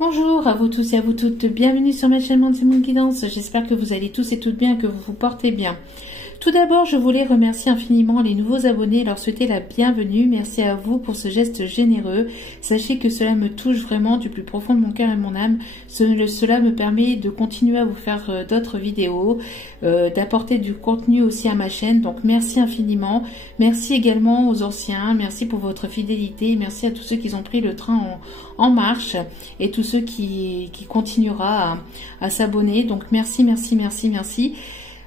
Bonjour à vous tous et à vous toutes, bienvenue sur ma chaîne Mandy Moon Guidance. J'espère que vous allez tous et toutes bien, que vous vous portez bien. Tout d'abord, je voulais remercier infiniment les nouveaux abonnés et leur souhaiter la bienvenue. Merci à vous pour ce geste généreux. Sachez que cela me touche vraiment du plus profond de mon cœur et mon âme. Cela me permet de continuer à vous faire d'autres vidéos, d'apporter du contenu aussi à ma chaîne. Donc merci infiniment. Merci également aux anciens. Merci pour votre fidélité. Merci à tous ceux qui ont pris le train en marche et tous ceux qui continuera à s'abonner. Donc merci, merci, merci, merci.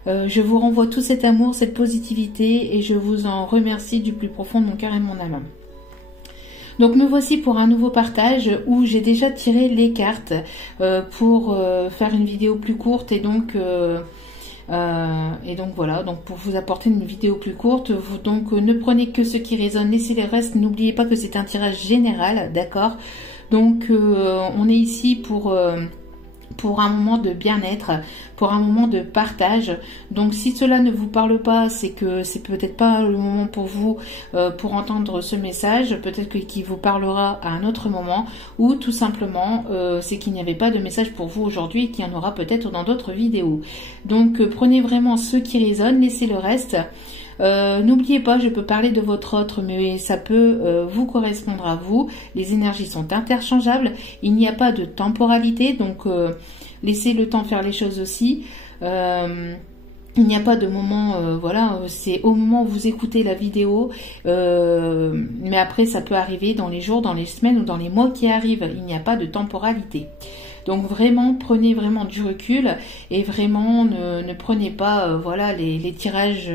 Je vous renvoie tout cet amour, cette positivité et je vous en remercie du plus profond de mon cœur et de mon âme. Donc me voici pour un nouveau partage où j'ai déjà tiré les cartes pour faire une vidéo plus courte et donc voilà, donc pour vous apporter une vidéo plus courte, vous donc ne prenez que ce qui résonne, laissez les restes, n'oubliez pas que c'est un tirage général, d'accord? Donc on est ici pour un moment de bien-être, pour un moment de partage. Donc si cela ne vous parle pas, c'est que c'est peut-être pas le moment pour vous pour entendre ce message, peut-être qu'il vous parlera à un autre moment, ou tout simplement c'est qu'il n'y avait pas de message pour vous aujourd'hui et qu'il y en aura peut-être dans d'autres vidéos. Donc prenez vraiment ce qui résonne, laissez le reste. N'oubliez pas, je peux parler de votre autre, mais ça peut vous correspondre à vous. Les énergies sont interchangeables, il n'y a pas de temporalité, donc laissez le temps faire les choses aussi. Il n'y a pas de moment, voilà, c'est au moment où vous écoutez la vidéo, mais après ça peut arriver dans les jours, dans les semaines ou dans les mois qui arrivent, il n'y a pas de temporalité. Donc vraiment, prenez vraiment du recul et vraiment ne prenez pas voilà, les tirages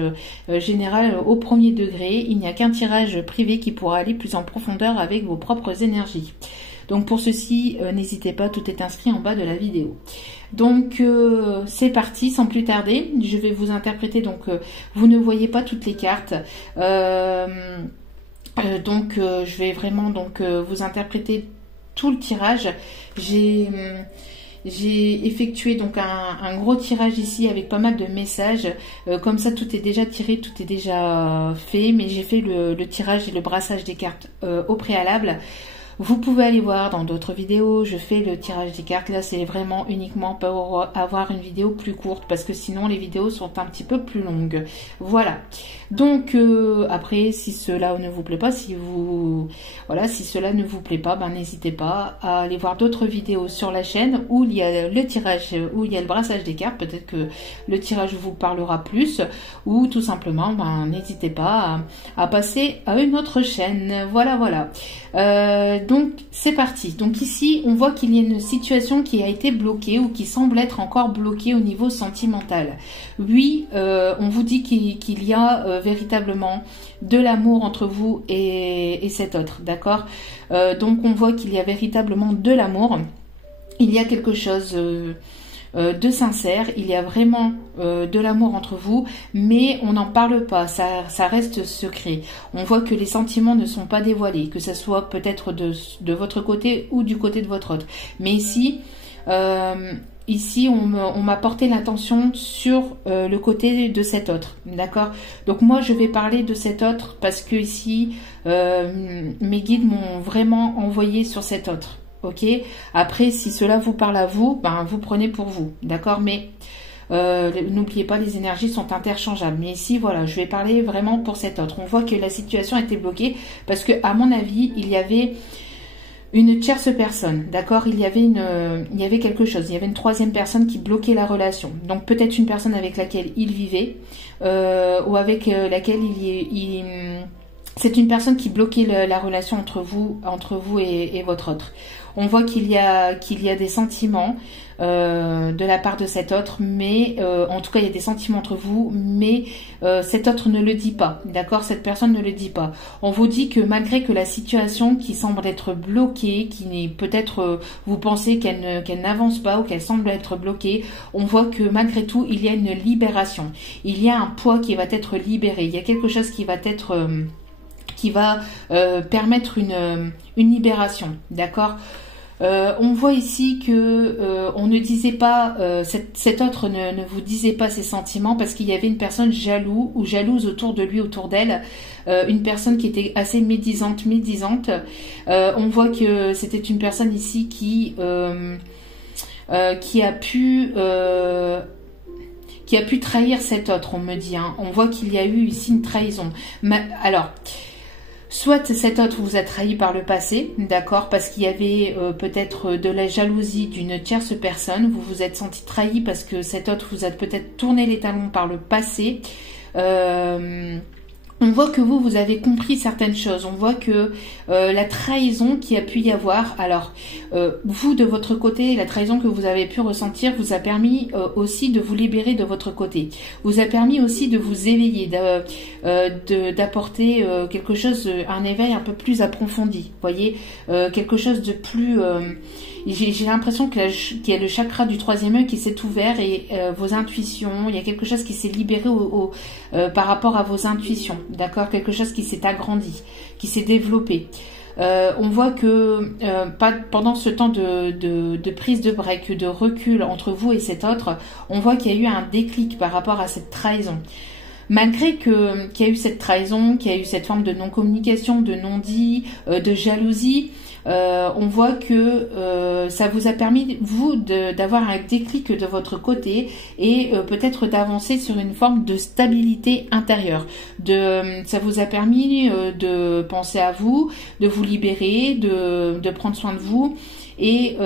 généraux au premier degré. Il n'y a qu'un tirage privé qui pourra aller plus en profondeur avec vos propres énergies. Donc pour ceci, n'hésitez pas, tout est inscrit en bas de la vidéo. Donc c'est parti, sans plus tarder, je vais vous interpréter, donc vous ne voyez pas toutes les cartes. Je vais vraiment donc vous interpréter tout le tirage. J'ai effectué donc un gros tirage ici avec pas mal de messages. Comme ça, tout est déjà tiré, tout est déjà fait, mais j'ai fait le tirage et le brassage des cartes au préalable. Vous pouvez aller voir dans d'autres vidéos, je fais le tirage des cartes. Là, c'est vraiment uniquement pour avoir une vidéo plus courte parce que sinon, les vidéos sont un petit peu plus longues. Voilà. Donc, après, si cela ne vous plaît pas, si cela ne vous plaît pas, ben, n'hésitez pas à aller voir d'autres vidéos sur la chaîne où il y a le tirage, où il y a le brassage des cartes. Peut-être que le tirage vous parlera plus ou tout simplement, ben, n'hésitez pas à passer à une autre chaîne. Voilà, voilà. Donc c'est parti. Donc ici on voit qu'il y a une situation qui a été bloquée ou qui semble être encore bloquée au niveau sentimental. Oui, on vous dit qu'il y a véritablement de l'amour entre vous et cet autre, d'accord? Donc on voit qu'il y a véritablement de l'amour. Il y a quelque chose de sincère, il y a vraiment de l'amour entre vous, mais on n'en parle pas, ça reste secret. On voit que les sentiments ne sont pas dévoilés, que ce soit peut-être de votre côté ou du côté de votre autre. Mais ici, on m'a porté l'attention sur le côté de cet autre, d'accord? Donc moi, je vais parler de cet autre parce que ici, mes guides m'ont vraiment envoyé sur cet autre. Ok, après si cela vous parle à vous, ben vous prenez pour vous, d'accord, mais n'oubliez pas, les énergies sont interchangeables. Mais ici, voilà, je vais parler vraiment pour cet autre. On voit que la situation a été bloquée parce que, à mon avis, il y avait une tierce personne, d'accord, il y avait quelque chose, il y avait une troisième personne qui bloquait la relation. Donc peut-être une personne avec laquelle il vivait ou avec laquelle c'est une personne qui bloquait la relation entre vous et votre autre. On voit qu'il y a des sentiments de la part de cet autre, mais en tout cas il y a des sentiments entre vous, mais cet autre ne le dit pas, d'accord, cette personne ne le dit pas. On vous dit que malgré que la situation qui semble être bloquée, qui n'est peut-être vous pensez qu'elle n'avance pas ou qu'elle semble être bloquée, on voit que malgré tout il y a une libération, il y a un poids qui va être libéré, il y a quelque chose qui va être permettre une libération, d'accord. On voit ici que on ne disait pas, cet autre ne vous disait pas ses sentiments parce qu'il y avait une personne jalouse ou jalouse autour de lui, autour d'elle, une personne qui était assez médisante. On voit que c'était une personne ici qui a pu trahir cet autre, on me dit. Hein. On voit qu'il y a eu ici une trahison. Alors, soit cet autre vous a trahi par le passé, d'accord, parce qu'il y avait peut-être de la jalousie d'une tierce personne. Vous vous êtes senti trahi parce que cet autre vous a peut-être tourné les talons par le passé. On voit que vous avez compris certaines choses. On voit que la trahison qui a pu y avoir, alors vous de votre côté, la trahison que vous avez pu ressentir vous a permis aussi de vous libérer de votre côté. Vous a permis aussi de vous éveiller, d'apporter quelque chose, un éveil un peu plus approfondi. Vous voyez, quelque chose de plus... J'ai l'impression qu'il y a le chakra du troisième œil qui s'est ouvert et vos intuitions, il y a quelque chose qui s'est libéré par rapport à vos intuitions, d'accord, quelque chose qui s'est agrandi, qui s'est développé. On voit que pendant ce temps de prise de break, de recul entre vous et cet autre, on voit qu'il y a eu un déclic par rapport à cette trahison. Malgré qu'il y a eu cette trahison, qu'il y a eu cette forme de non-communication, de non-dit, de jalousie, on voit que ça vous a permis, vous, d'avoir un déclic de votre côté et peut-être d'avancer sur une forme de stabilité intérieure. Ça vous a permis de penser à vous, de vous libérer, de prendre soin de vous et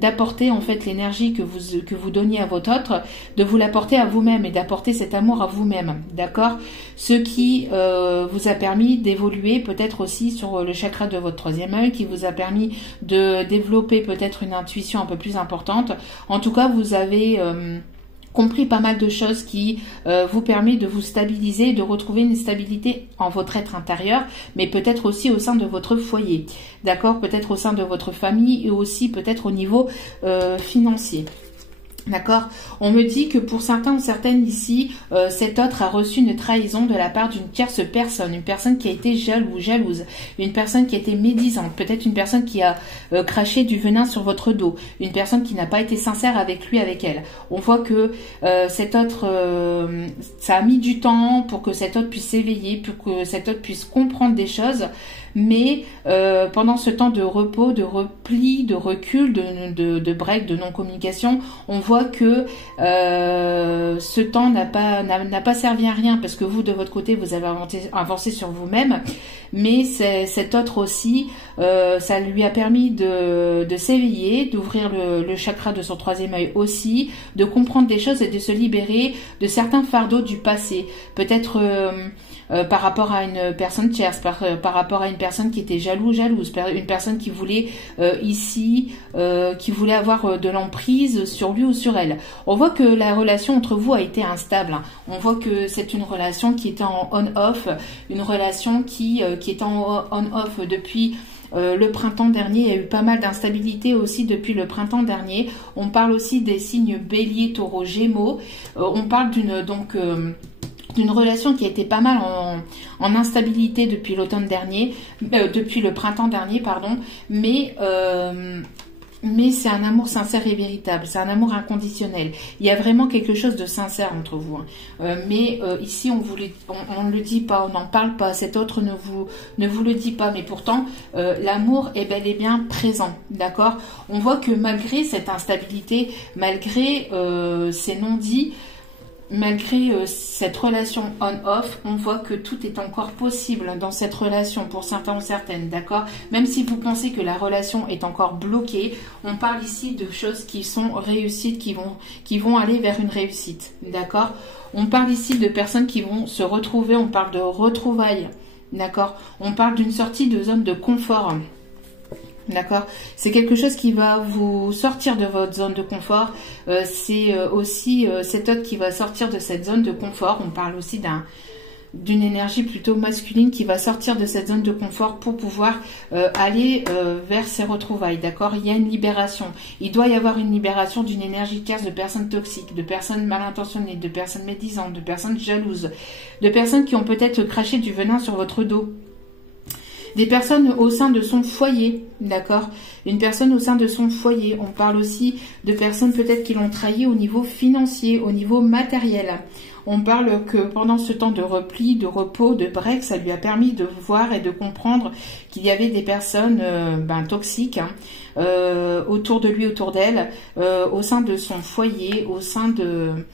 d'apporter en fait l'énergie que vous donniez à votre autre, de vous l'apporter à vous-même et d'apporter cet amour à vous-même, d'accord? Ce qui vous a permis d'évoluer peut-être aussi sur le chakra de votre troisième œil, qui vous a permis de développer peut-être une intuition un peu plus importante. En tout cas, vous avez compris pas mal de choses qui vous permet de vous stabiliser, de retrouver une stabilité en votre être intérieur, mais peut-être aussi au sein de votre foyer, d'accord, peut-être au sein de votre famille et aussi peut-être au niveau financier. D'accord. On me dit que pour certains ou certaines ici, cet autre a reçu une trahison de la part d'une tierce personne, une personne qui a été jalouse, une personne qui a été médisante, peut-être une personne qui a craché du venin sur votre dos, une personne qui n'a pas été sincère avec lui, avec elle. On voit que cet autre, ça a mis du temps pour que cet autre puisse s'éveiller, pour que cet autre puisse comprendre des choses. Mais pendant ce temps de repos, de repli, de recul, de break, de non-communication, on voit que ce temps n'a pas servi à rien parce que vous, de votre côté, vous avez avancé sur vous-même. Mais cet autre aussi, ça lui a permis de s'éveiller, d'ouvrir le chakra de son troisième œil aussi, de comprendre des choses et de se libérer de certains fardeaux du passé. Peut-être par rapport à une personne tierce, par rapport à une personne qui était jalouse, une personne qui voulait qui voulait avoir de l'emprise sur lui ou sur elle. On voit que la relation entre vous a été instable. Hein. On voit que c'est une relation qui était en on-off, une relation qui est en on-off depuis le printemps dernier. Il y a eu pas mal d'instabilité aussi depuis le printemps dernier. On parle aussi des signes bélier, taureau, gémeaux. On parle d'une relation qui a été pas mal en instabilité depuis l'automne dernier, depuis le printemps dernier, pardon, mais c'est un amour sincère et véritable, c'est un amour inconditionnel. Il y a vraiment quelque chose de sincère entre vous. Hein. Mais ici, on ne le dit pas, on n'en parle pas, cet autre ne vous le dit pas, mais pourtant, l'amour est bel et bien présent, d'accord? On voit que malgré cette instabilité, malgré ces non-dits, malgré cette relation on-off, on voit que tout est encore possible dans cette relation pour certains ou certaines, d'accord? Même si vous pensez que la relation est encore bloquée, on parle ici de choses qui sont réussites, qui vont aller vers une réussite, d'accord? On parle ici de personnes qui vont se retrouver, on parle de retrouvailles, d'accord? On parle d'une sortie de zone de confort. D'accord, c'est quelque chose qui va vous sortir de votre zone de confort. C'est aussi cet autre qui va sortir de cette zone de confort. On parle aussi d'une énergie plutôt masculine qui va sortir de cette zone de confort pour pouvoir aller vers ses retrouvailles. D'accord, il y a une libération. Il doit y avoir une libération d'une énergie tierce de personnes toxiques, de personnes mal intentionnées, de personnes médisantes, de personnes jalouses, de personnes qui ont peut-être craché du venin sur votre dos. Des personnes au sein de son foyer, d'accord? Une personne au sein de son foyer. On parle aussi de personnes peut-être qui l'ont trahi au niveau financier, au niveau matériel. On parle que pendant ce temps de repli, de repos, de break, ça lui a permis de voir et de comprendre qu'il y avait des personnes toxiques autour de lui, autour d'elle, au sein de son foyer, au sein de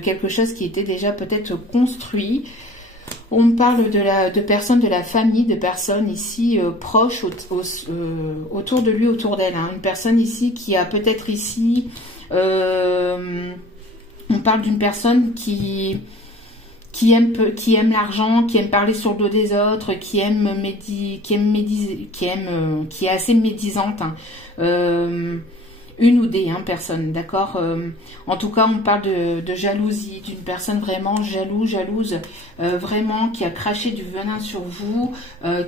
quelque chose qui était déjà peut-être construit. On parle de personnes de la famille, de personnes ici proches autour de lui, autour d'elle. Hein. Une personne ici qui a peut-être ici... on parle d'une personne qui aime l'argent, qui aime parler sur le dos des autres, qui est assez médisante. Hein. Une ou des personnes, d'accord. En tout cas, on parle de jalousie, d'une personne vraiment jalouse, vraiment qui a craché du venin sur vous,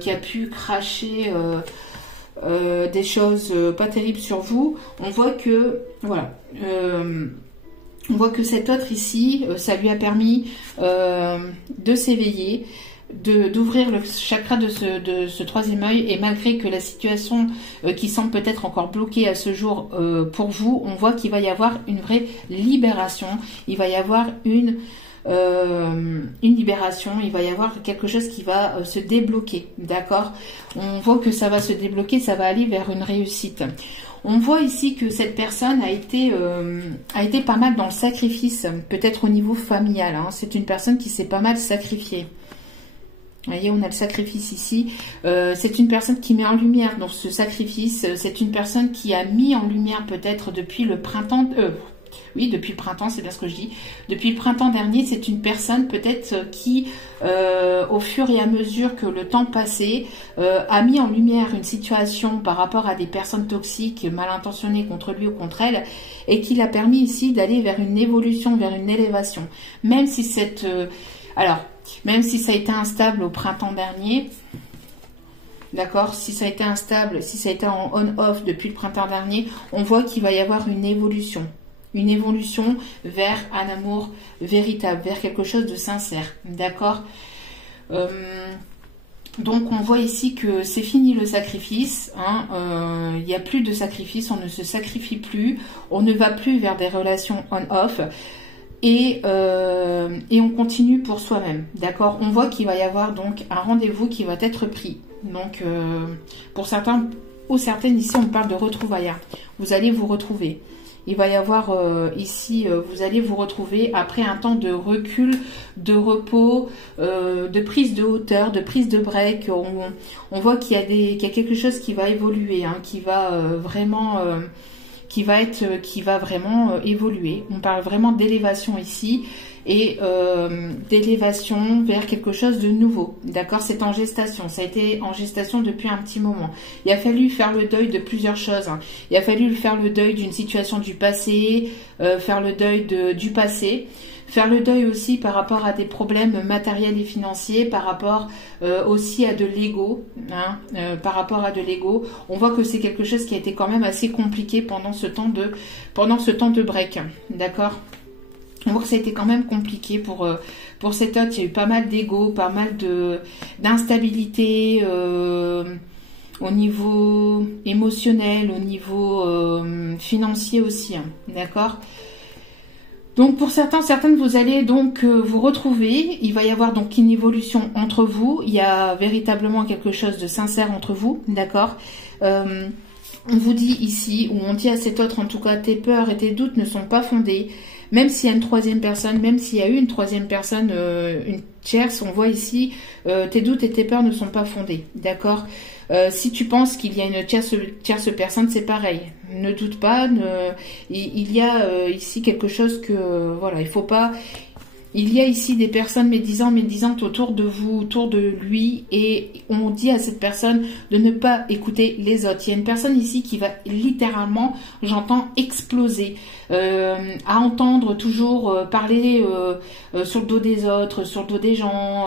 qui a pu cracher des choses pas terribles sur vous. On voit que, voilà, on voit que cet autre ici, ça lui a permis de s'éveiller, d'ouvrir le chakra de ce troisième œil, et malgré que la situation qui semble peut-être encore bloquée à ce jour pour vous, on voit qu'il va y avoir une vraie libération, il va y avoir une libération, il va y avoir quelque chose qui va se débloquer, d'accord? On voit que ça va se débloquer, ça va aller vers une réussite. On voit ici que cette personne a été pas mal dans le sacrifice, peut-être au niveau familial. Hein. C'est une personne qui s'est pas mal sacrifiée. Vous voyez, on a le sacrifice ici. C'est une personne qui met en lumière dans ce sacrifice. C'est une personne qui a mis en lumière peut-être depuis le printemps... oui, depuis le printemps, c'est bien ce que je dis. Depuis le printemps dernier, c'est une personne peut-être qui, au fur et à mesure que le temps passait, a mis en lumière une situation par rapport à des personnes toxiques, mal intentionnées contre lui ou contre elle, et qui l'a permis ici d'aller vers une évolution, vers une élévation. Même si cette... même si ça a été instable au printemps dernier, d'accord, si ça a été instable, si ça a été en on-off depuis le printemps dernier, on voit qu'il va y avoir une évolution. Une évolution vers un amour véritable, vers quelque chose de sincère, d'accord. Donc on voit ici que c'est fini le sacrifice, hein, il n'y a plus de sacrifice, on ne se sacrifie plus, on ne va plus vers des relations on-off, et on continue pour soi-même, d'accord. On voit qu'il va y avoir donc un rendez-vous qui va être pris, donc pour certains ou certaines ici on parle de retrouvailles, vous allez vous retrouver. Il va y avoir ici, vous allez vous retrouver après un temps de recul, de repos, de prise de hauteur, de prise de break. On voit qu'il y a quelque chose qui va évoluer, hein, qui va vraiment évoluer. On parle vraiment d'élévation ici, et d'élévation vers quelque chose de nouveau, d'accord. C'est en gestation, ça a été en gestation depuis un petit moment. Il a fallu faire le deuil de plusieurs choses, hein. Il a fallu faire le deuil d'une situation du passé, faire le deuil du passé, faire le deuil aussi par rapport à des problèmes matériels et financiers, par rapport aussi à de l'ego, hein, par rapport à de l'ego. On voit que c'est quelque chose qui a été quand même assez compliqué pendant ce temps de break, d'accord. On voit que ça a été quand même compliqué pour cet autre. Il y a eu pas mal d'ego, pas mal d'instabilité au niveau émotionnel, au niveau financier aussi, hein, d'accord. Donc pour certaines, vous allez donc vous retrouver. Il va y avoir donc une évolution entre vous. Il y a véritablement quelque chose de sincère entre vous, d'accord. On vous dit ici, ou on dit à cet autre en tout cas, tes peurs et tes doutes ne sont pas fondés. Même s'il y a une troisième personne, même s'il y a eu une troisième personne, une tierce, on voit ici, tes doutes et tes peurs ne sont pas fondés, d'accord. Si tu penses qu'il y a une tierce personne, c'est pareil. Ne doute pas, il y a ici quelque chose que, voilà, il faut pas... Il y a ici des personnes médisantes autour de vous, autour de lui, et on dit à cette personne de ne pas écouter les autres. Il y a une personne ici qui va littéralement, j'entends, exploser, à entendre toujours parler sur le dos des autres, sur le dos des gens,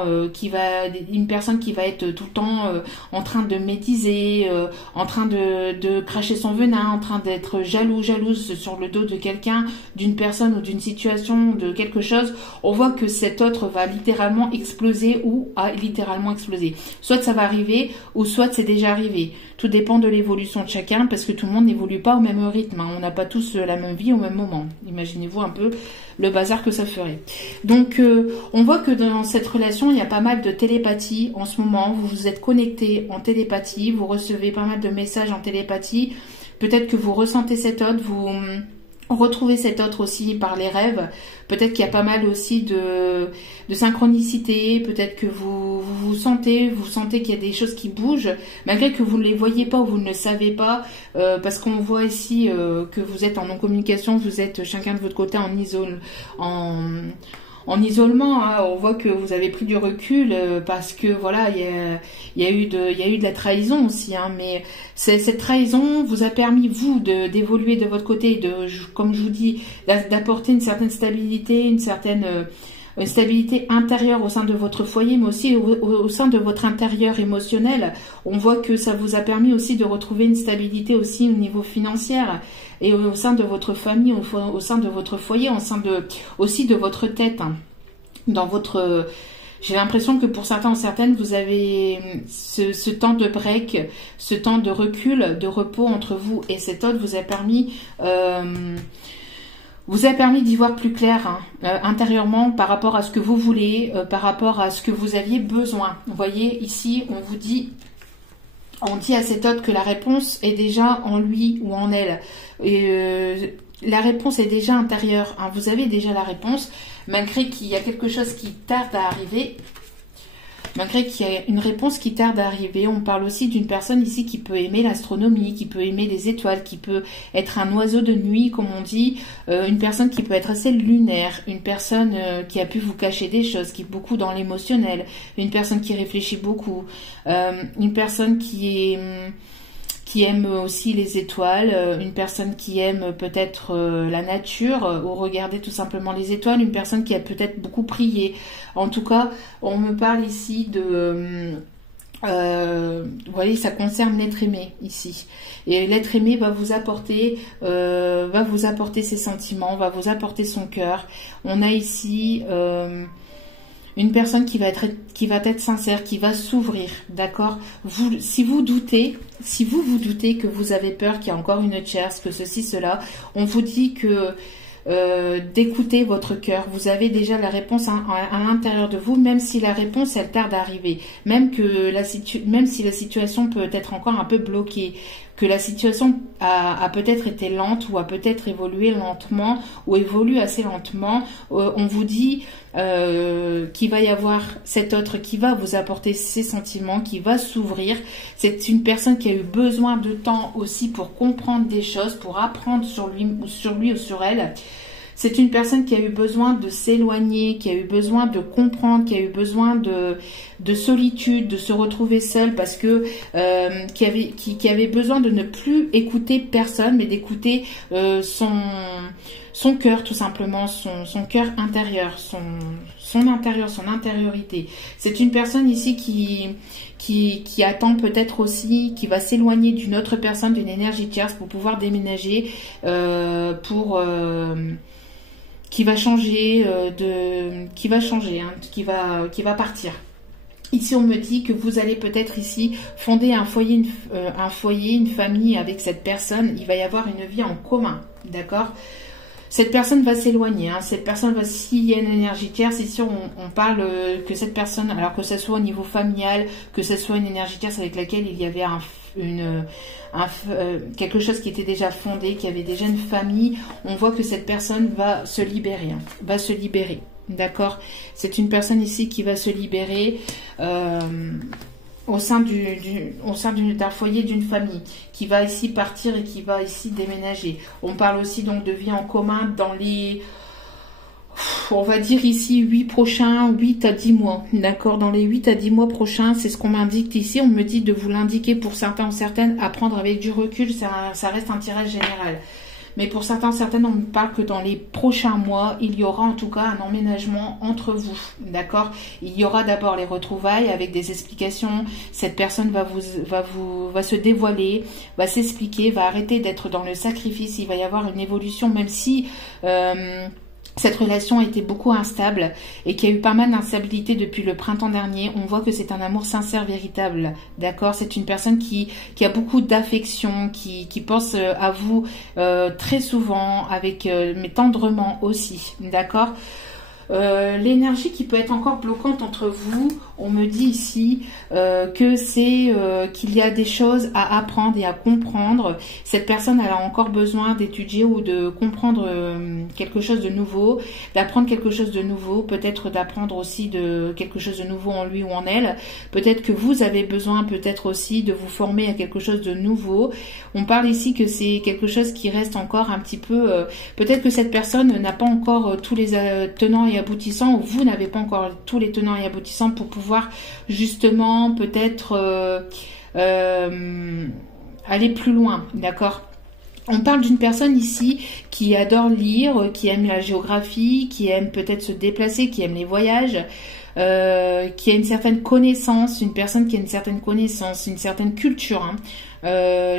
une personne qui va être tout le temps en train de médiser, en train de cracher son venin, en train d'être jalouse sur le dos de quelqu'un, d'une personne ou d'une situation, de quelque chose. On voit que cet autre va littéralement exploser ou a littéralement explosé. Soit ça va arriver ou soit c'est déjà arrivé. Tout dépend de l'évolution de chacun parce que tout le monde n'évolue pas au même rythme. On n'a pas tous la même vie au même moment. Imaginez-vous un peu le bazar que ça ferait. Donc on voit que dans cette relation, il y a pas mal de télépathie en ce moment. Vous vous êtes connectés en télépathie, vous recevez pas mal de messages en télépathie. Peut-être que vous ressentez cet autre, vous retrouvez cet autre aussi par les rêves. Peut-être qu'il y a pas mal aussi de synchronicité. Peut-être que vous sentez qu'il y a des choses qui bougent, malgré que vous ne les voyez pas ou vous ne le savez pas, parce qu'on voit ici que vous êtes en non-communication, vous êtes chacun de votre côté en isolement, hein. On voit que vous avez pris du recul parce que voilà, il y a eu de la trahison aussi, hein. Mais cette trahison vous a permis vous d'évoluer de votre côté, comme je vous dis, d'apporter une certaine stabilité, une stabilité intérieure au sein de votre foyer, mais aussi au sein de votre intérieur émotionnel. On voit que ça vous a permis aussi de retrouver une stabilité aussi au niveau financier et au sein de votre famille, au sein de votre foyer, au sein aussi de votre tête. Hein. J'ai l'impression que pour certains ou certaines, vous avez ce temps de break, ce temps de recul, de repos entre vous et cet autre vous a permis d'y voir plus clair, hein, intérieurement par rapport à ce que vous voulez, par rapport à ce que vous aviez besoin. Vous voyez, ici, on dit à cet autre que la réponse est déjà en lui ou en elle. Et, la réponse est déjà intérieure, hein. Vous avez déjà la réponse, malgré qu'il y a quelque chose qui tarde à arriver. Malgré qu'il y a une réponse qui tarde à arriver, on parle aussi d'une personne ici qui peut aimer l'astronomie, qui peut aimer les étoiles, qui peut être un oiseau de nuit, comme on dit, une personne qui peut être assez lunaire, une personne qui a pu vous cacher des choses, qui est beaucoup dans l'émotionnel, une personne qui réfléchit beaucoup, une personne qui aime aussi les étoiles, une personne qui aime peut-être la nature ou regarder tout simplement les étoiles, une personne qui a peut-être beaucoup prié. En tout cas, on me parle ici de... vous voyez, ça concerne l'être aimé ici. Et l'être aimé va vous apporter ses sentiments, va vous apporter son cœur. On a ici... une personne qui va être sincère, qui va s'ouvrir, d'accord. Si vous vous doutez que vous avez peur qu'il y a encore une tierce, que ceci, cela, on vous dit que d'écouter votre cœur. Vous avez déjà la réponse à l'intérieur de vous, même si la réponse elle tarde à arriver, même si la situation peut être encore un peu bloquée, que la situation a peut-être été lente ou a peut-être évolué lentement ou évolue assez lentement. On vous dit qu'il va y avoir cet autre qui va vous apporter ses sentiments, qui va s'ouvrir. C'est une personne qui a eu besoin de temps aussi pour comprendre des choses, pour apprendre sur lui ou sur elle. C'est une personne qui a eu besoin de s'éloigner, qui a eu besoin de comprendre, qui a eu besoin de solitude, de se retrouver seule parce que qui avait besoin de ne plus écouter personne, mais d'écouter son cœur tout simplement, son cœur intérieur, son intérieur, son intériorité. C'est une personne ici qui attend peut-être aussi, qui va s'éloigner d'une autre personne, d'une énergie tierce pour pouvoir déménager, qui va changer, qui va partir. Ici, on me dit que vous allez peut-être ici fonder un foyer, une famille avec cette personne. Il va y avoir une vie en commun, d'accord? Cette personne va s'éloigner, hein. Cette personne va, s'il y a une énergie tierce, ici on parle que cette personne, alors que ce soit au niveau familial, que ce soit une énergie tierce avec laquelle il y avait quelque chose qui était déjà fondé, qui avait déjà une famille, on voit que cette personne va se libérer, hein, va se libérer, d'accord? C'est une personne ici qui va se libérer au sein d'un foyer, d'une famille, qui va ici partir et qui va ici déménager. On parle aussi donc de vie en commun dans les... On va dire ici 8 à 10 mois, d'accord? Dans les 8 à 10 mois prochains, c'est ce qu'on m'indique ici. On me dit de vous l'indiquer pour certains ou certaines, à prendre avec du recul, ça reste un tirage général. Mais pour certains, certaines, on me parle que dans les prochains mois, il y aura en tout cas un emménagement entre vous, d'accord? Il y aura d'abord les retrouvailles avec des explications. Cette personne va se dévoiler, va s'expliquer, va arrêter d'être dans le sacrifice. Il va y avoir une évolution, même si cette relation a été beaucoup instable et qu'il y a eu pas mal d'instabilité depuis le printemps dernier. On voit que c'est un amour sincère, véritable, d'accord? C'est une personne qui a beaucoup d'affection, qui pense à vous très souvent, mais tendrement aussi, d'accord? L'énergie qui peut être encore bloquante entre vous, on me dit ici que c'est qu'il y a des choses à apprendre et à comprendre. Cette personne elle a encore besoin d'étudier ou de comprendre quelque chose de nouveau, d'apprendre quelque chose de nouveau, peut-être d'apprendre aussi de quelque chose de nouveau en lui ou en elle. Peut-être que vous avez besoin peut-être aussi de vous former à quelque chose de nouveau. On parle ici que c'est quelque chose qui reste encore un petit peu... peut-être que cette personne n'a pas encore tous les tenants et aboutissants, ou vous n'avez pas encore tous les tenants et aboutissants pour pouvoir justement peut-être aller plus loin, d'accord? On parle d'une personne ici qui adore lire, qui aime la géographie, qui aime peut-être se déplacer, qui aime les voyages, qui a une certaine connaissance, une personne qui a une certaine connaissance, une certaine culture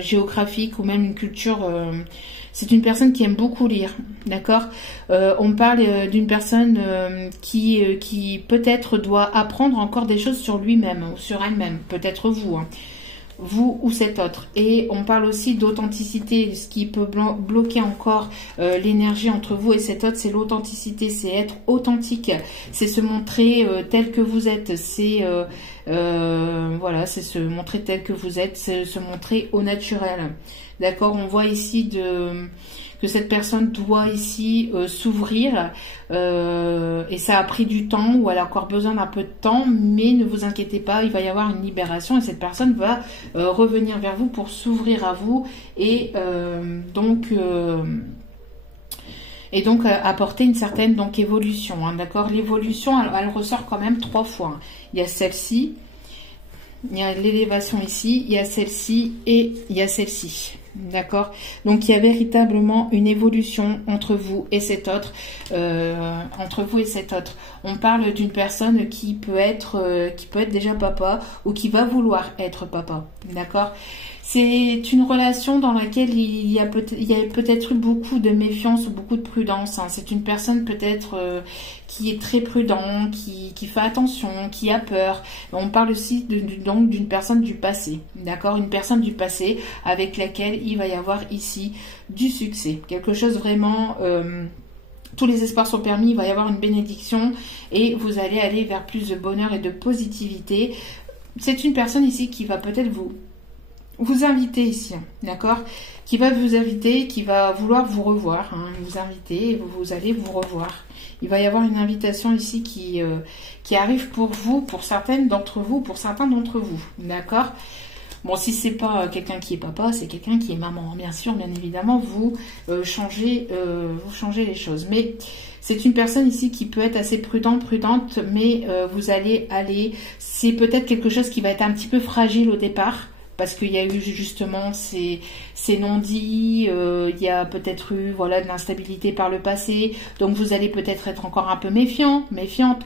géographique ou même une culture... c'est une personne qui aime beaucoup lire, d'accord? On parle d'une personne qui peut-être doit apprendre encore des choses sur lui-même ou sur elle-même, peut-être vous, hein. Vous ou cet autre. Et on parle aussi d'authenticité. Ce qui peut bloquer encore l'énergie entre vous et cet autre, c'est l'authenticité, c'est être authentique, c'est se montrer tel que vous êtes, c'est voilà, c'est se montrer tel que vous êtes, c'est se montrer au naturel. D'accord, on voit ici que cette personne doit ici s'ouvrir et ça a pris du temps ou elle a encore besoin d'un peu de temps, mais ne vous inquiétez pas, il va y avoir une libération et cette personne va revenir vers vous pour s'ouvrir à vous et donc apporter une certaine évolution, hein, d'accord? L'évolution, elle ressort quand même 3 fois. Hein. Il y a celle-ci, il y a l'élévation ici, il y a celle-ci et il y a celle-ci. D'accord? Donc il y a véritablement une évolution entre vous et cet autre. On parle d'une personne qui peut être déjà papa ou qui va vouloir être papa. D'accord? C'est une relation dans laquelle il y a peut-être eu beaucoup de méfiance ou beaucoup de prudence. Hein. C'est une personne peut-être qui est très prudent, qui fait attention, qui a peur. On parle aussi donc d'une personne du passé. D'accord? Une personne du passé avec laquelle il va y avoir ici du succès. Quelque chose vraiment... tous les espoirs sont permis, il va y avoir une bénédiction et vous allez aller vers plus de bonheur et de positivité. C'est une personne ici qui va peut-être vous inviter ici, d'accord? Qui va vous inviter, qui va vouloir vous revoir, hein, vous inviter et vous allez vous revoir. Il va y avoir une invitation ici qui arrive pour vous, pour certaines d'entre vous, pour certains d'entre vous, d'accord? Bon, si c'est pas quelqu'un qui est papa, c'est quelqu'un qui est maman. Bien sûr, bien évidemment, vous changez les choses. Mais c'est une personne ici qui peut être assez prudente, mais vous allez aller... C'est peut-être quelque chose qui va être un petit peu fragile au départ, parce qu'il y a eu justement ces non-dits, il y a peut-être eu de l'instabilité par le passé. Donc vous allez peut-être être encore un peu méfiante.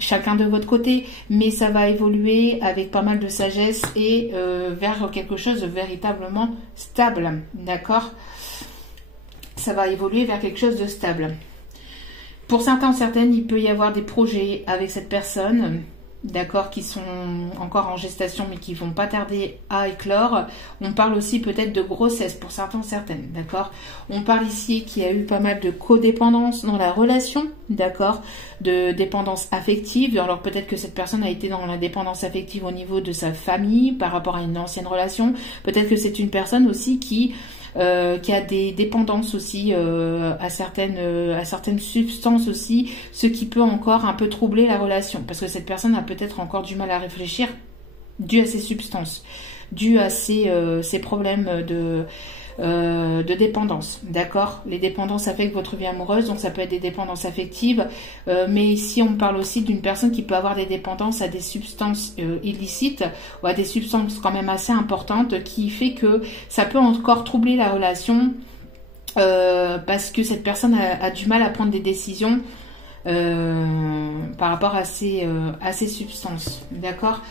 Chacun de votre côté, mais ça va évoluer avec pas mal de sagesse et vers quelque chose de véritablement stable, d'accord? Ça va évoluer vers quelque chose de stable. Pour certains, certaines, il peut y avoir des projets avec cette personne, d'accord, qui sont encore en gestation mais qui vont pas tarder à éclore. On parle aussi peut-être de grossesse pour certains, certaines, d'accord. On parle ici qu'il y a eu pas mal de codépendance dans la relation, d'accord, de dépendance affective. Alors peut-être que cette personne a été dans la dépendance affective au niveau de sa famille par rapport à une ancienne relation. Peut-être que c'est une personne aussi qui a des dépendances aussi à certaines substances aussi, ce qui peut encore un peu troubler la relation, parce que cette personne a peut-être encore du mal à réfléchir dû à ces substances, dû à ces problèmes de dépendance, d'accord? Les dépendances affectent votre vie amoureuse, donc ça peut être des dépendances affectives, mais ici on parle aussi d'une personne qui peut avoir des dépendances à des substances illicites ou à des substances quand même assez importantes, qui fait que ça peut encore troubler la relation parce que cette personne a du mal à prendre des décisions par rapport à ces substances, d'accord?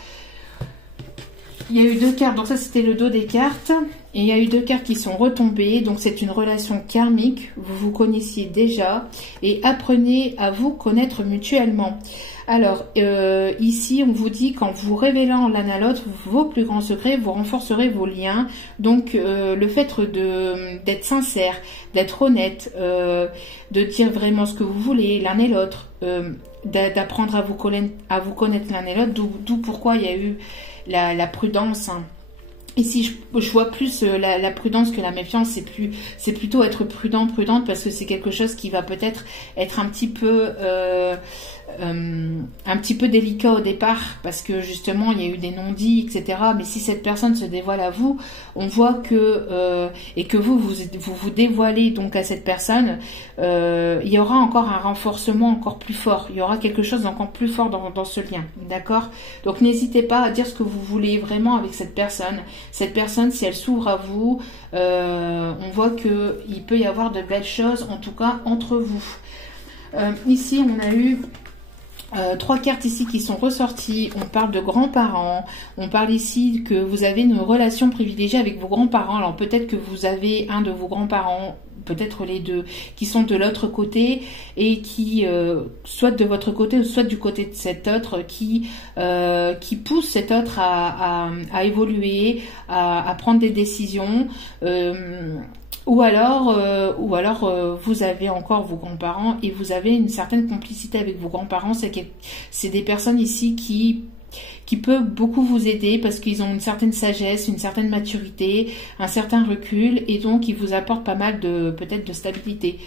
Il y a eu 2 cartes, donc ça c'était le dos des cartes. Et il y a eu 2 cartes qui sont retombées, donc c'est une relation karmique, vous vous connaissiez déjà. Et apprenez à vous connaître mutuellement. Alors, ici, on vous dit qu'en vous révélant l'un à l'autre vos plus grands secrets, vous renforcerez vos liens. Donc, le fait d'être sincère, d'être honnête, de dire vraiment ce que vous voulez l'un et l'autre, d'apprendre à vous connaître l'un et l'autre, d'où pourquoi il y a eu la prudence. Hein. Ici, je vois plus la prudence que la méfiance. C'est plutôt être prudente, parce que c'est quelque chose qui va peut-être être un petit peu délicat au départ, parce que justement il y a eu des non-dits, etc. Mais si cette personne se dévoile à vous, on voit que et que vous dévoilez donc à cette personne, il y aura encore un renforcement encore plus fort. Il y aura quelque chose d'encore plus fort dans ce lien, d'accord? Donc n'hésitez pas à dire ce que vous voulez vraiment avec cette personne. Cette personne, si elle s'ouvre à vous, on voit que il peut y avoir de belles choses, en tout cas entre vous. Ici, on a eu 3 cartes ici qui sont ressorties. On parle de grands-parents. On parle ici que vous avez une relation privilégiée avec vos grands-parents. Alors peut-être que vous avez un de vos grands-parents, peut-être les deux, qui sont de l'autre côté et qui, soit de votre côté ou soit du côté de cet autre, qui pousse cet autre à évoluer, à prendre des décisions. Ou alors vous avez encore vos grands-parents et vous avez une certaine complicité avec vos grands-parents. C'est des personnes ici qui peuvent beaucoup vous aider parce qu'ils ont une certaine sagesse, une certaine maturité, un certain recul et donc ils vous apportent pas mal peut-être de stabilité.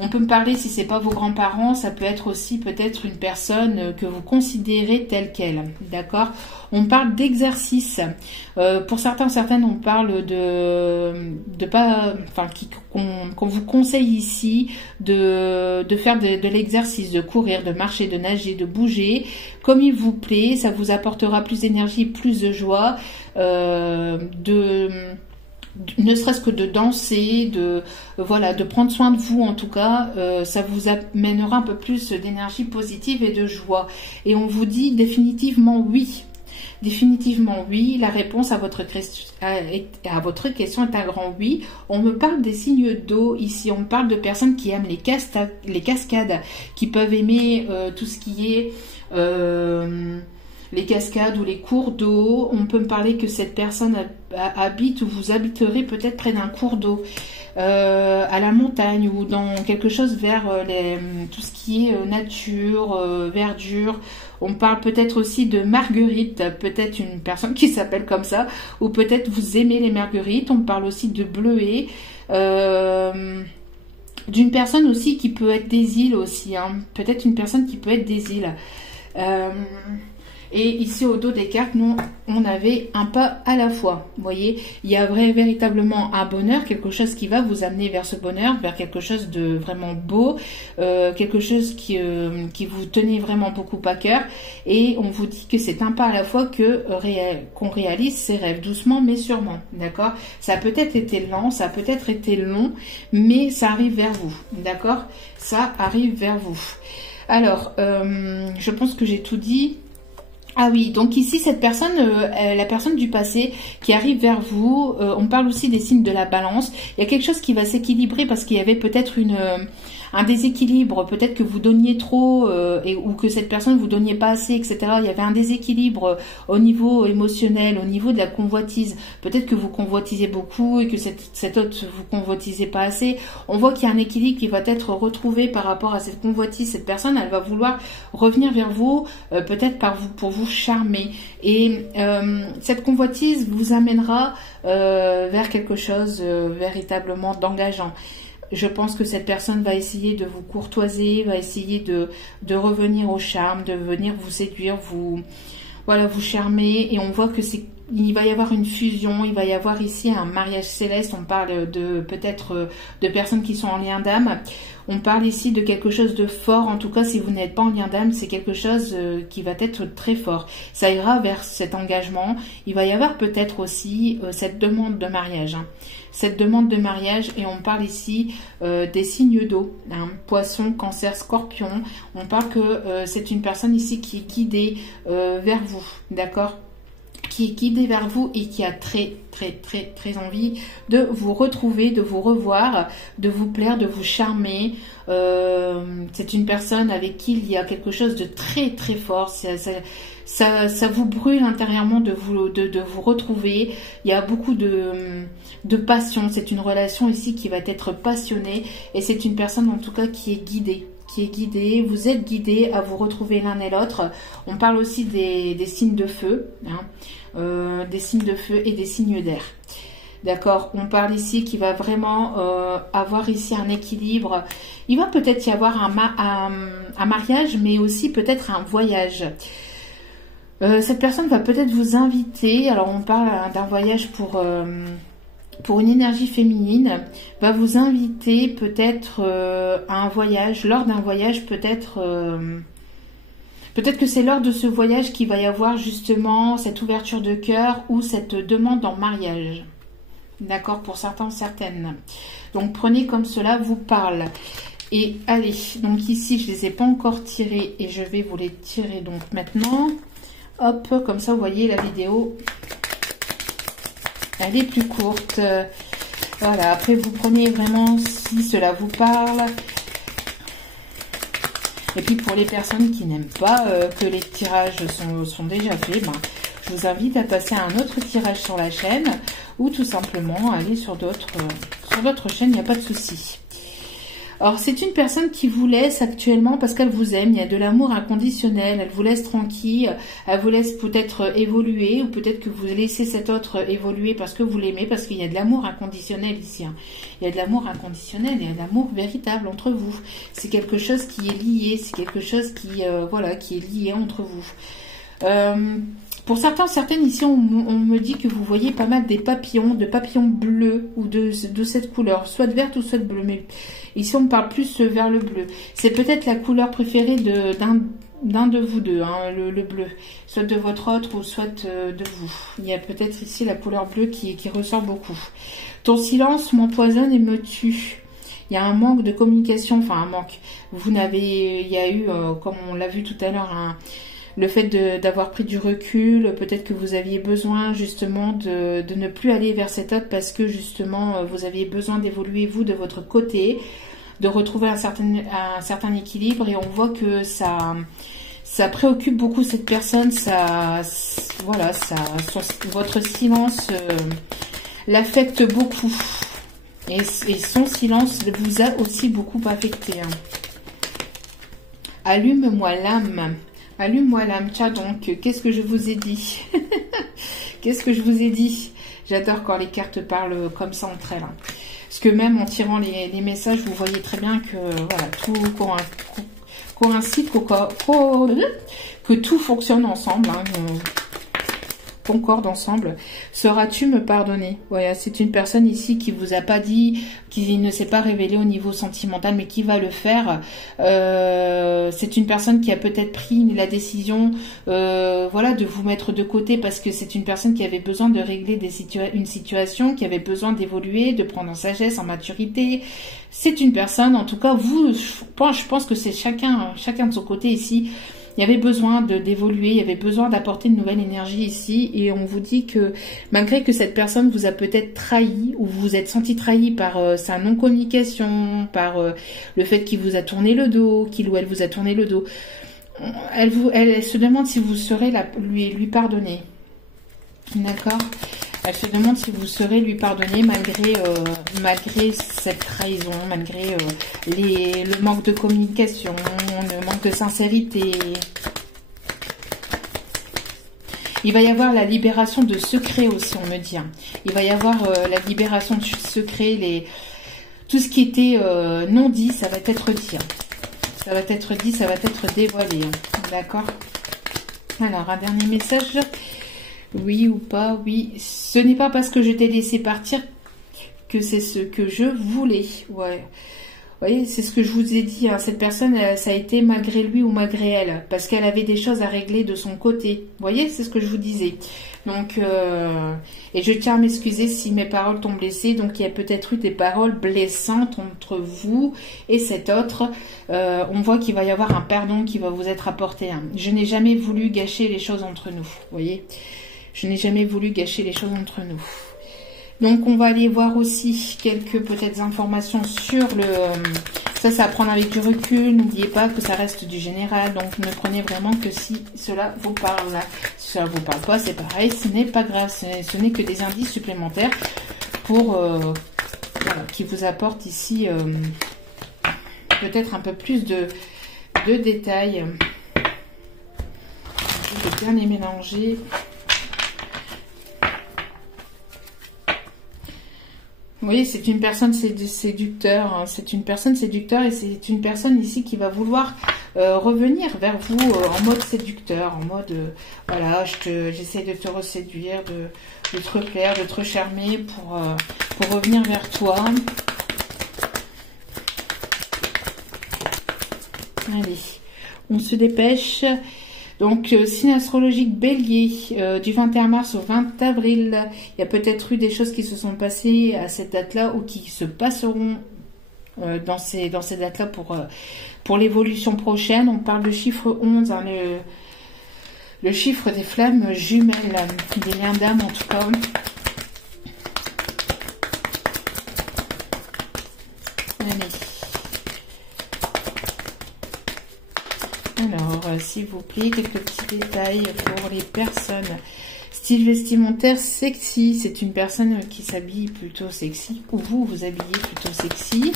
On peut me parler, si c'est pas vos grands-parents, ça peut être aussi peut-être une personne que vous considérez telle qu'elle, d'accord? On parle d'exercice. Pour certains, certaines, on parle qu'on vous conseille ici de faire de l'exercice, de courir, de marcher, de nager, de bouger, comme il vous plaît. Ça vous apportera plus d'énergie, plus de joie, ne serait-ce que de danser, de prendre soin de vous en tout cas, ça vous amènera un peu plus d'énergie positive et de joie. Et on vous dit définitivement oui. Définitivement oui, la réponse à votre question est un grand oui. On me parle des signes d'eau ici, on me parle de personnes qui aiment les cascades, qui peuvent aimer tout ce qui est les cascades ou les cours d'eau. On peut me parler que cette personne habite ou vous habiterez peut-être près d'un cours d'eau, à la montagne ou dans quelque chose vers tout ce qui est nature, verdure. On parle peut-être aussi de marguerite, peut-être une personne qui s'appelle comme ça, ou peut-être vous aimez les marguerites. On me parle aussi de bleuet, d'une personne aussi qui peut être des îles aussi, hein. Peut-être une personne qui peut être des îles. Et ici au dos des cartes, nous, on avait un pas à la fois. Vous voyez, il y a véritablement un bonheur, quelque chose qui va vous amener vers ce bonheur, vers quelque chose de vraiment beau, quelque chose qui vous tenait vraiment beaucoup à cœur. Et on vous dit que c'est un pas à la fois qu'on réalise ses rêves, doucement mais sûrement. D'accord? Ça a peut-être été lent, ça a peut-être été long, mais ça arrive vers vous. D'accord? Ça arrive vers vous. Alors, je pense que j'ai tout dit. Ah oui, donc ici, cette personne, la personne du passé qui arrive vers vous, on parle aussi des signes de la balance. Il y a quelque chose qui va s'équilibrer parce qu'il y avait peut-être un déséquilibre, peut-être que vous donniez trop ou que cette personne vous donniez pas assez, etc. Il y avait un déséquilibre au niveau émotionnel, au niveau de la convoitise. Peut-être que vous convoitisez beaucoup et que cette autre vous convoitisez pas assez. On voit qu'il y a un équilibre qui va être retrouvé par rapport à cette convoitise. Cette personne, elle va vouloir revenir vers vous, peut-être pour vous charmer. Et cette convoitise vous amènera vers quelque chose véritablement d'engageant. Je pense que cette personne va essayer de vous courtoiser, va essayer de revenir au charme, de venir vous séduire, vous charmer. Et on voit que il va y avoir une fusion, il va y avoir ici un mariage céleste. On parle peut-être de personnes qui sont en lien d'âme. On parle ici de quelque chose de fort. En tout cas, si vous n'êtes pas en lien d'âme, c'est quelque chose qui va être très fort. Ça ira vers cet engagement. Il va y avoir peut-être aussi cette demande de mariage. Hein. Cette demande de mariage, et on parle ici des signes d'eau. Hein, Poisson, Cancer, Scorpion. On parle que c'est une personne ici qui est guidée vers vous. D'accord ? qui est guidé vers vous et qui a très envie de vous retrouver, de vous revoir, de vous plaire, de vous charmer. C'est une personne avec qui il y a quelque chose de très fort. Ça vous brûle intérieurement de vous retrouver. Il y a beaucoup de passion. C'est une relation ici qui va être passionnée et c'est une personne en tout cas qui est guidée. Vous êtes guidés à vous retrouver l'un et l'autre. On parle aussi des signes de feu, hein, des signes de feu et des signes d'air. D'accord, on parle ici qu'il va vraiment avoir ici un équilibre. Il va peut-être y avoir un mariage, mais aussi peut-être un voyage. Cette personne va peut-être vous inviter, alors on parle d'un voyage pour une énergie féminine, va vous inviter peut-être à un voyage, lors d'un voyage peut-être que c'est lors de ce voyage qu'il va y avoir justement cette ouverture de cœur ou cette demande en mariage. D'accord, pour certains, certaines. Donc prenez comme cela vous parle. Et allez, donc ici je les ai pas encore tirés et je vais vous les tirer donc maintenant. Hop, comme ça vous voyez la vidéo. Elle est plus courte. Voilà, après vous prenez vraiment si cela vous parle. Et puis pour les personnes qui n'aiment pas que les tirages sont déjà faits, ben, je vous invite à passer à un autre tirage sur la chaîne ou tout simplement aller sur d'autres chaînes, il n'y a pas de souci. Alors c'est une personne qui vous laisse actuellement parce qu'elle vous aime, il y a de l'amour inconditionnel, elle vous laisse tranquille, elle vous laisse peut-être évoluer ou peut-être que vous laissez cet autre évoluer parce que vous l'aimez, parce qu'il y a de l'amour inconditionnel ici. Hein. Il y a de l'amour inconditionnel, il y a de l'amour véritable entre vous. C'est quelque chose qui est lié, c'est quelque chose qui, voilà, qui est lié entre vous. Pour certaines ici, on me dit que vous voyez pas mal de papillons bleus ou de cette couleur, soit verte ou soit bleu. Mais ici, on parle plus vers le bleu. C'est peut-être la couleur préférée d'un de vous deux, hein, le bleu. Soit de votre autre ou soit de vous. Il y a peut-être ici la couleur bleue qui ressort beaucoup. Ton silence m'empoisonne et me tue. Il y a un manque de communication, enfin un manque. Il y a eu, comme on l'a vu tout à l'heure, le fait d'avoir pris du recul, peut-être que vous aviez besoin justement de ne plus aller vers cet autre parce que justement vous aviez besoin d'évoluer vous de votre côté, de retrouver un certain équilibre et on voit que ça préoccupe beaucoup cette personne, voilà, votre silence l'affecte beaucoup et son silence vous a aussi beaucoup affecté. Hein. Allume-moi l'âme. Allume-moi l'âme. Tiens donc, qu'est-ce que je vous ai dit? Qu'est-ce que je vous ai dit? J'adore quand les cartes parlent comme ça entre elles. Hein. Parce que même en tirant les messages, vous voyez très bien que voilà, tout coïncide, que tout fonctionne ensemble. Hein, concorde ensemble. Sauras-tu me pardonner? Voilà, c'est une personne ici qui vous a pas dit, qui ne s'est pas révélée au niveau sentimental, mais qui va le faire. C'est une personne qui a peut-être pris la décision, voilà, de vous mettre de côté parce que c'est une personne qui avait besoin de régler une situation, qui avait besoin d'évoluer, de prendre en sagesse, en maturité. C'est une personne, en tout cas, je pense que c'est chacun de son côté ici. Il y avait besoin d'évoluer, il y avait besoin d'apporter une nouvelle énergie ici et on vous dit que malgré que cette personne vous a peut-être trahi ou vous vous êtes senti trahi par sa non-communication, par le fait qu'il vous a tourné le dos, qu'il ou elle vous a tourné le dos, elle se demande si vous saurez lui pardonner. D'accord ? Elle se demande si vous saurez lui pardonner malgré cette trahison, malgré le manque de communication, le manque de sincérité. Il va y avoir la libération de secrets aussi, on me dit. Il va y avoir la libération de secrets, tout ce qui était non dit, ça va être dit. Ça va être dit, ça va être dévoilé. D'accord ? Alors, un dernier message. Oui ou pas, oui. Ce n'est pas parce que je t'ai laissé partir que c'est ce que je voulais. Ouais. Vous voyez, c'est ce que je vous ai dit. Hein. Cette personne, ça a été malgré lui ou malgré elle. Parce qu'elle avait des choses à régler de son côté. Vous voyez, c'est ce que je vous disais. Donc, et je tiens à m'excuser si mes paroles t'ont blessé. Donc, il y a peut-être eu des paroles blessantes entre vous et cet autre. On voit qu'il va y avoir un pardon qui va vous être apporté. Hein. Je n'ai jamais voulu gâcher les choses entre nous. Vous voyez ? Je n'ai jamais voulu gâcher les choses entre nous. Donc, on va aller voir aussi quelques peut-être informations sur le... Ça, c'est à prendre avec du recul. N'oubliez pas que ça reste du général. Donc, ne prenez vraiment que si cela vous parle. Si cela ne vous parle pas, c'est pareil. Ce n'est pas grave. Ce n'est que des indices supplémentaires pour... voilà, qui vous apportent ici peut-être un peu plus de détails. Je vais bien les mélanger. Vous voyez, c'est une personne séducteur, hein. C'est une personne séducteur et c'est une personne ici qui va vouloir revenir vers vous en mode séducteur, en mode voilà, j'essaie de te reséduire, de te replaire, de te recharmer pour revenir vers toi. Allez, on se dépêche. Donc, signe astrologique Bélier, du 21 mars au 20 avril, il y a peut-être eu des choses qui se sont passées à cette date-là ou qui se passeront dans ces dates-là pour l'évolution prochaine. On parle de chiffre 11, hein, le chiffre des flammes jumelles, des liens d'âme en tout cas. Alors, s'il vous plaît, quelques petits détails pour les personnes. Style vestimentaire sexy, c'est une personne qui s'habille plutôt sexy, ou vous habillez plutôt sexy.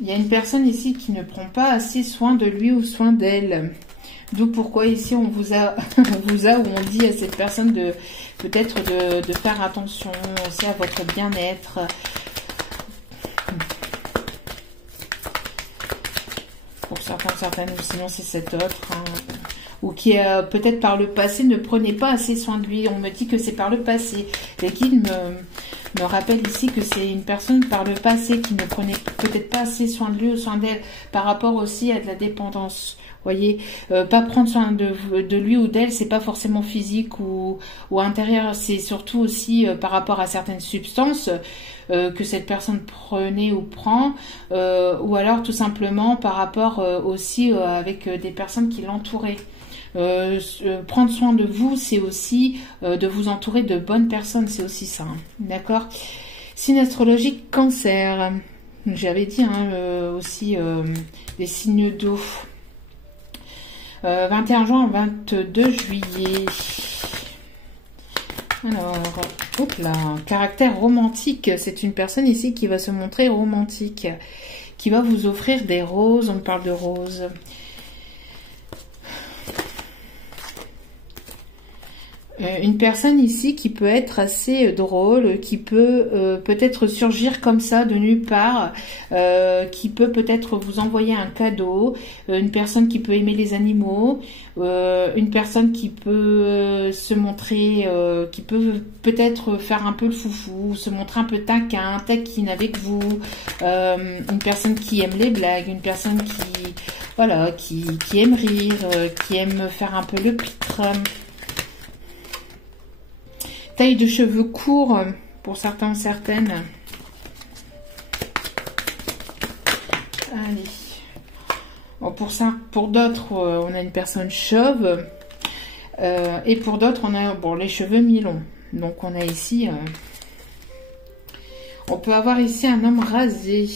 Il y a une personne ici qui ne prend pas assez soin de lui ou soin d'elle. D'où pourquoi ici on vous a, ou on dit à cette personne de peut-être de faire attention aussi à votre bien-être. Pour certains, certaines, ou sinon c'est cet autre, hein, ou qui peut-être par le passé ne prenait pas assez soin de lui. On me dit que c'est par le passé. Les guides me rappellent ici que c'est une personne par le passé qui ne prenait peut-être pas assez soin de lui ou soin d'elle, par rapport aussi à de la dépendance. Voyez, pas prendre soin de lui ou d'elle, c'est pas forcément physique ou intérieur, c'est surtout aussi par rapport à certaines substances que cette personne prenait ou prend, ou alors tout simplement par rapport aussi avec des personnes qui l'entouraient. Prendre soin de vous, c'est aussi de vous entourer de bonnes personnes, c'est aussi ça, hein, d'accord. Signe astrologique Cancer, j'avais dit hein, aussi des signes d'eau. 21 juin, 22 juillet. Alors, hop là, caractère romantique. C'est une personne ici qui va se montrer romantique, qui va vous offrir des roses. On parle de roses. Une personne ici qui peut être assez drôle, qui peut peut-être surgir comme ça de nulle part, qui peut peut-être vous envoyer un cadeau, une personne qui peut aimer les animaux, une personne qui peut se montrer, qui peut peut-être faire un peu le foufou, se montrer un peu taquine avec vous, une personne qui aime les blagues, une personne qui, voilà, qui aime rire, qui aime faire un peu le pitre. Taille de cheveux courts pour certains, certaines. Allez. Bon, pour ça, pour d'autres, on a une personne chauve. Et pour d'autres, on a bon, les cheveux mi-longs. Donc on a ici... on peut avoir ici un homme rasé.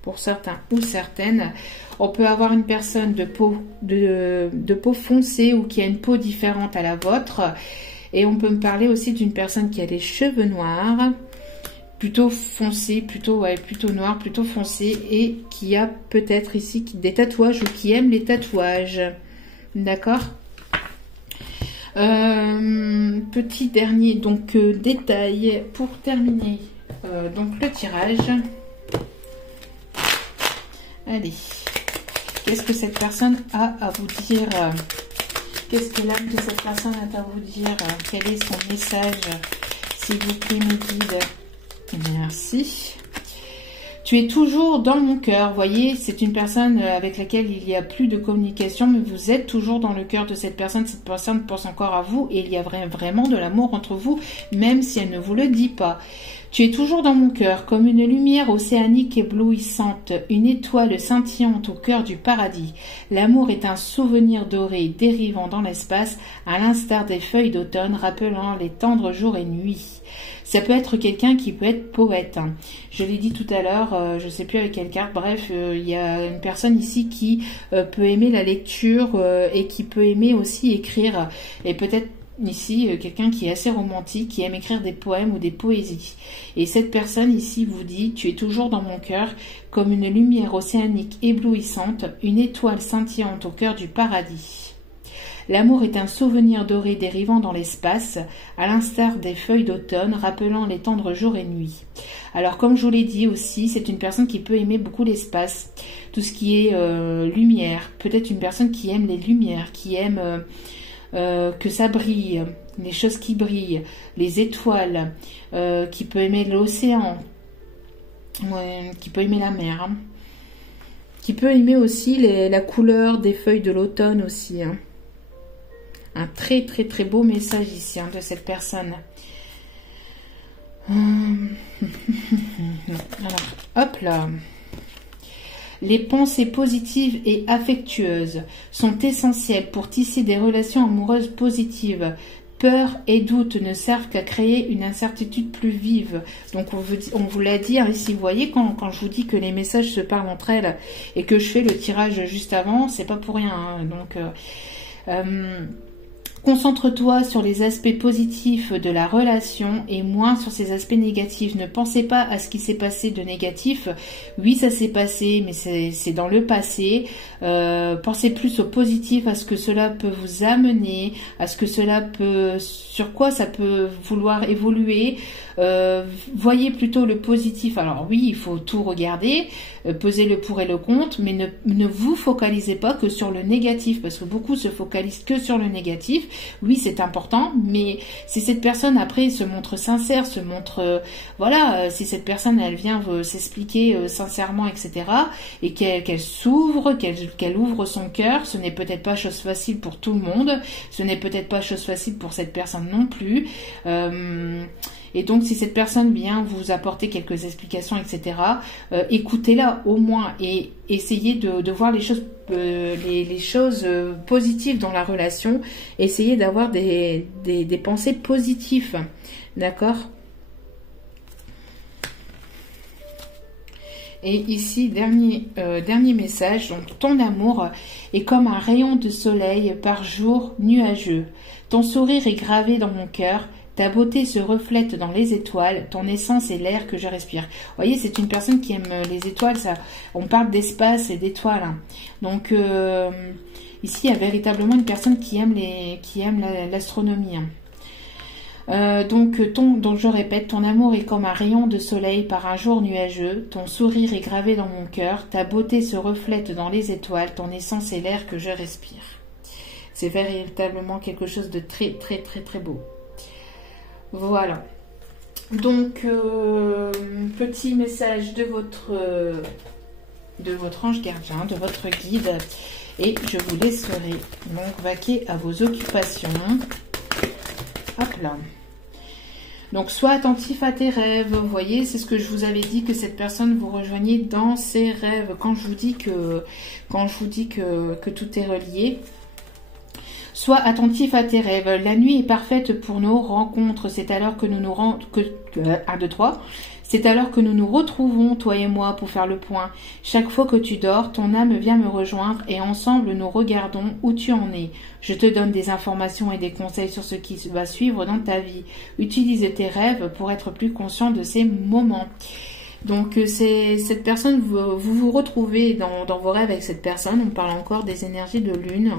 Pour certains ou certaines. On peut avoir une personne de peau foncée ou qui a une peau différente à la vôtre. Et on peut me parler aussi d'une personne qui a les cheveux noirs, plutôt foncés, plutôt noir, plutôt foncé, et qui a peut-être ici des tatouages ou qui aime les tatouages. D'accord? Petit dernier donc détail pour terminer donc le tirage. Allez, qu'est-ce que cette personne a à vous dire? Qu'est-ce que l'âme de cette personne a à vous dire? Quel est son message? S'il vous plaît, mes guides. Merci. Tu es toujours dans mon cœur. Vous voyez, c'est une personne avec laquelle il n'y a plus de communication, mais vous êtes toujours dans le cœur de cette personne. Cette personne pense encore à vous et il y a vraiment de l'amour entre vous, même si elle ne vous le dit pas. Tu es toujours dans mon cœur, comme une lumière océanique éblouissante, une étoile scintillante au cœur du paradis. L'amour est un souvenir doré dérivant dans l'espace, à l'instar des feuilles d'automne rappelant les tendres jours et nuits. Ça peut être quelqu'un qui peut être poète. Je l'ai dit tout à l'heure, je ne sais plus avec quelle carte, bref, il y a une personne ici qui peut aimer la lecture et qui peut aimer aussi écrire. Et peut-être ici, quelqu'un qui est assez romantique, qui aime écrire des poèmes ou des poésies. Et cette personne ici vous dit, tu es toujours dans mon cœur, comme une lumière océanique éblouissante, une étoile scintillante au cœur du paradis. L'amour est un souvenir doré dérivant dans l'espace, à l'instar des feuilles d'automne, rappelant les tendres jours et nuits. Alors, comme je vous l'ai dit aussi, c'est une personne qui peut aimer beaucoup l'espace, tout ce qui est lumière. Peut-être une personne qui aime les lumières, qui aime que ça brille, les choses qui brillent, les étoiles, qui peut aimer l'océan, qui peut aimer la mer, hein, qui peut aimer aussi la couleur des feuilles de l'automne aussi. Hein. Un très très très beau message ici hein, de cette personne. Alors, hop là. Les pensées positives et affectueuses sont essentielles pour tisser des relations amoureuses positives. Peur et doute ne servent qu'à créer une incertitude plus vive. Donc on vous l'a dit hein, ici, vous voyez quand je vous dis que les messages se parlent entre elles et que je fais le tirage juste avant, c'est pas pour rien. Hein. Donc concentre-toi sur les aspects positifs de la relation et moins sur ses aspects négatifs. Ne pensez pas à ce qui s'est passé de négatif. Oui, ça s'est passé, mais c'est dans le passé. Pensez plus au positif, à ce que cela peut vous amener, à ce que cela peut, sur quoi ça peut vouloir évoluer. Voyez plutôt le positif. Alors oui, il faut tout regarder, peser le pour et le contre, mais ne vous focalisez pas que sur le négatif, parce que beaucoup se focalisent que sur le négatif. Oui, c'est important, mais si cette personne après se montre sincère, se montre, voilà, si cette personne elle vient s'expliquer sincèrement, etc., et qu'elle s'ouvre, qu'elle ouvre son cœur, ce n'est peut-être pas chose facile pour tout le monde, ce n'est peut-être pas chose facile pour cette personne non plus. Et donc, si cette personne vient vous apporter quelques explications, etc., écoutez-la au moins et essayez de voir les choses, les choses positives dans la relation. Essayez d'avoir des pensées positives, d'accord ? Et ici, dernier message, donc ton amour est comme un rayon de soleil par jour nuageux. Ton sourire est gravé dans mon cœur. Ta beauté se reflète dans les étoiles, ton essence est l'air que je respire. Vous voyez, c'est une personne qui aime les étoiles, ça, on parle d'espace et d'étoiles. Hein. Donc, ici, il y a véritablement une personne qui aime l'astronomie. Hein. Donc je répète, ton amour est comme un rayon de soleil par un jour nuageux, ton sourire est gravé dans mon cœur, ta beauté se reflète dans les étoiles, ton essence est l'air que je respire. C'est véritablement quelque chose de très très très très beau. Voilà. Donc, petit message de votre ange gardien, de votre guide. Et je vous laisserai donc vaquer à vos occupations. Hop là. Donc, sois attentif à tes rêves. Vous voyez, c'est ce que je vous avais dit, que cette personne vous rejoignait dans ses rêves. Quand je vous dis que tout est relié. Sois attentif à tes rêves. La nuit est parfaite pour nos rencontres. C'est alors que C'est alors que nous nous retrouvons, toi et moi, pour faire le point. Chaque fois que tu dors, ton âme vient me rejoindre et ensemble nous regardons où tu en es. Je te donne des informations et des conseils sur ce qui va suivre dans ta vie. Utilise tes rêves pour être plus conscient de ces moments. Donc cette personne, vous vous retrouvez dans vos rêves avec cette personne. On parle encore des énergies de lune.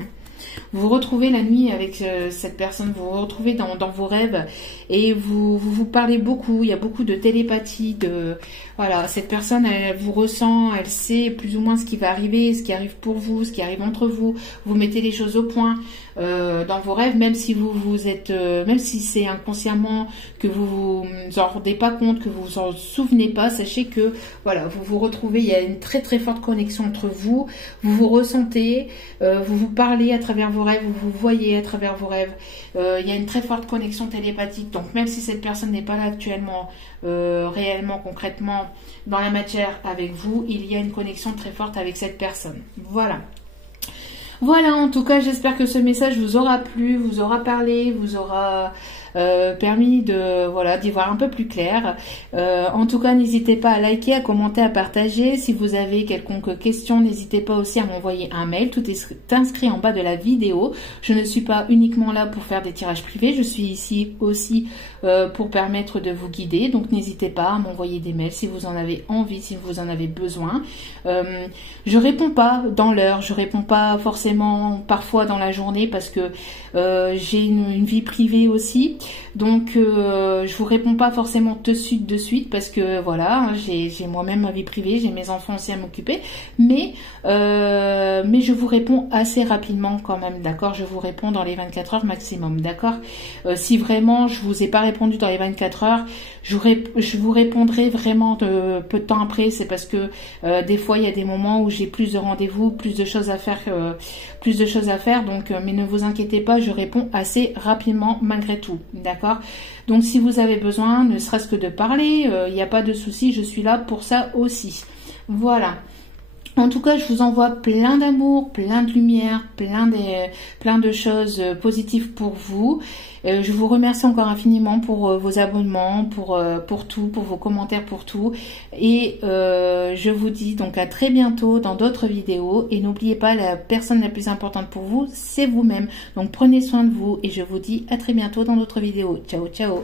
Vous vous retrouvez la nuit avec cette personne, vous vous retrouvez dans vos rêves et vous parlez beaucoup, il y a beaucoup de télépathie, voilà, cette personne elle vous ressent, elle sait plus ou moins ce qui va arriver, ce qui arrive pour vous, ce qui arrive entre vous, vous mettez les choses au point, dans vos rêves, même si vous êtes, même si c'est inconsciemment que vous vous en rendez pas compte, que vous vous en souvenez pas, sachez que voilà, vous vous retrouvez, il y a une très très forte connexion entre vous, vous vous ressentez, vous vous parlez à travers vos rêves, vous vous voyez à travers vos rêves, il y a une très forte connexion télépathique, donc même si cette personne n'est pas là actuellement, réellement, concrètement, dans la matière avec vous, il y a une connexion très forte avec cette personne. Voilà. Voilà, en tout cas, j'espère que ce message vous aura plu, vous aura parlé, vous aura permis de voilà d'y voir un peu plus clair. En tout cas, n'hésitez pas à liker, à commenter, à partager. Si vous avez quelconque question, n'hésitez pas aussi à m'envoyer un mail. Tout est inscrit en bas de la vidéo. Je ne suis pas uniquement là pour faire des tirages privés. Je suis ici aussi pour permettre de vous guider. Donc, n'hésitez pas à m'envoyer des mails si vous en avez envie, si vous en avez besoin. Je réponds pas dans l'heure. Je réponds pas forcément parfois dans la journée parce que j'ai une vie privée aussi. Donc je vous réponds pas forcément de suite parce que voilà, j'ai moi-même ma vie privée, j'ai mes enfants aussi à m'occuper, mais je vous réponds assez rapidement quand même, d'accord? Je vous réponds dans les 24 heures maximum, d'accord? Si vraiment je vous ai pas répondu dans les 24 heures, je vous répondrai vraiment peu de temps après. C'est parce que des fois il y a des moments où j'ai plus de rendez-vous, plus de choses à faire, donc mais ne vous inquiétez pas, je réponds assez rapidement malgré tout, d'accord? Donc si vous avez besoin, ne serait-ce que de parler, il n'y a pas de souci, je suis là pour ça aussi. Voilà. En tout cas, je vous envoie plein d'amour, plein de lumière, plein de choses positives pour vous. Je vous remercie encore infiniment pour vos abonnements, pour tout, pour vos commentaires, pour tout. Et je vous dis donc à très bientôt dans d'autres vidéos. Et n'oubliez pas, la personne la plus importante pour vous, c'est vous-même. Donc prenez soin de vous et je vous dis à très bientôt dans d'autres vidéos. Ciao, ciao!